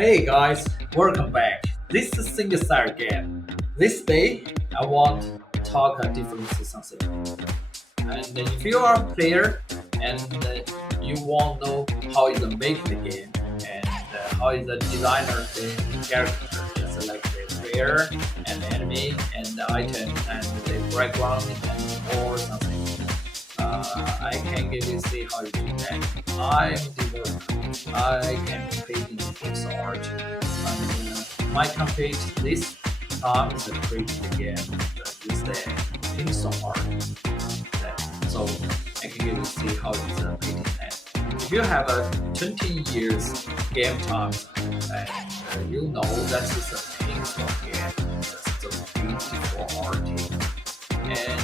Hey guys, welcome back. This is single star again. This day, I want to talk a different something. And if you are a player and you want to know how is the make the game and how is the designer the character, just like the player and the enemy and the item and the background and or something. I can give you see how you do that. I'm developer. I can create in pixel art. And my complete this time is creating the game with the pixel art. So I can give you see how it's creating that. If you have a 20 years game time and you know that is a pixel game, that's a beautiful art. And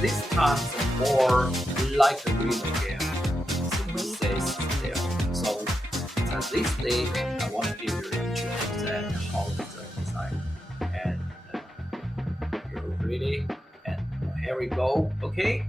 this time is more like a real game. Simply say still. So this day I want to give you an introduction and how it's designed. And you're ready? And here we go. Okay.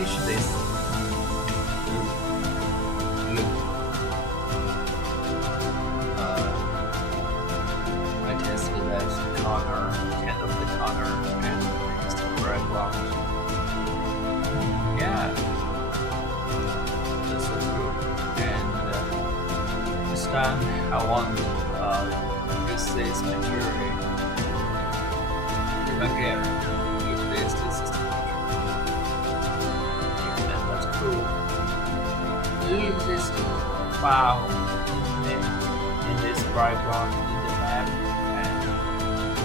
finish this. Look. I tested that corner, kind of the corner, and it's the red rock. Yeah, that's so good. And this time I want use this material again. Use this and that's cool. Use this wow in this bright rock in the map and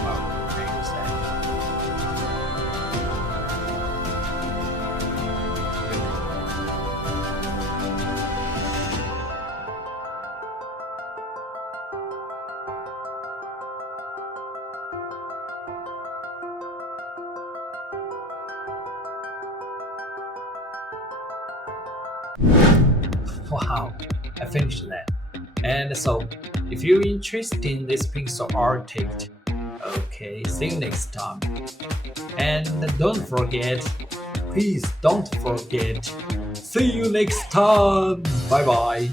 wow, make it sad. Wow, I finished that. And so, if you're interested in this pixel art ticket, okay, see you next time. And don't forget, please don't forget, see you next time. Bye bye.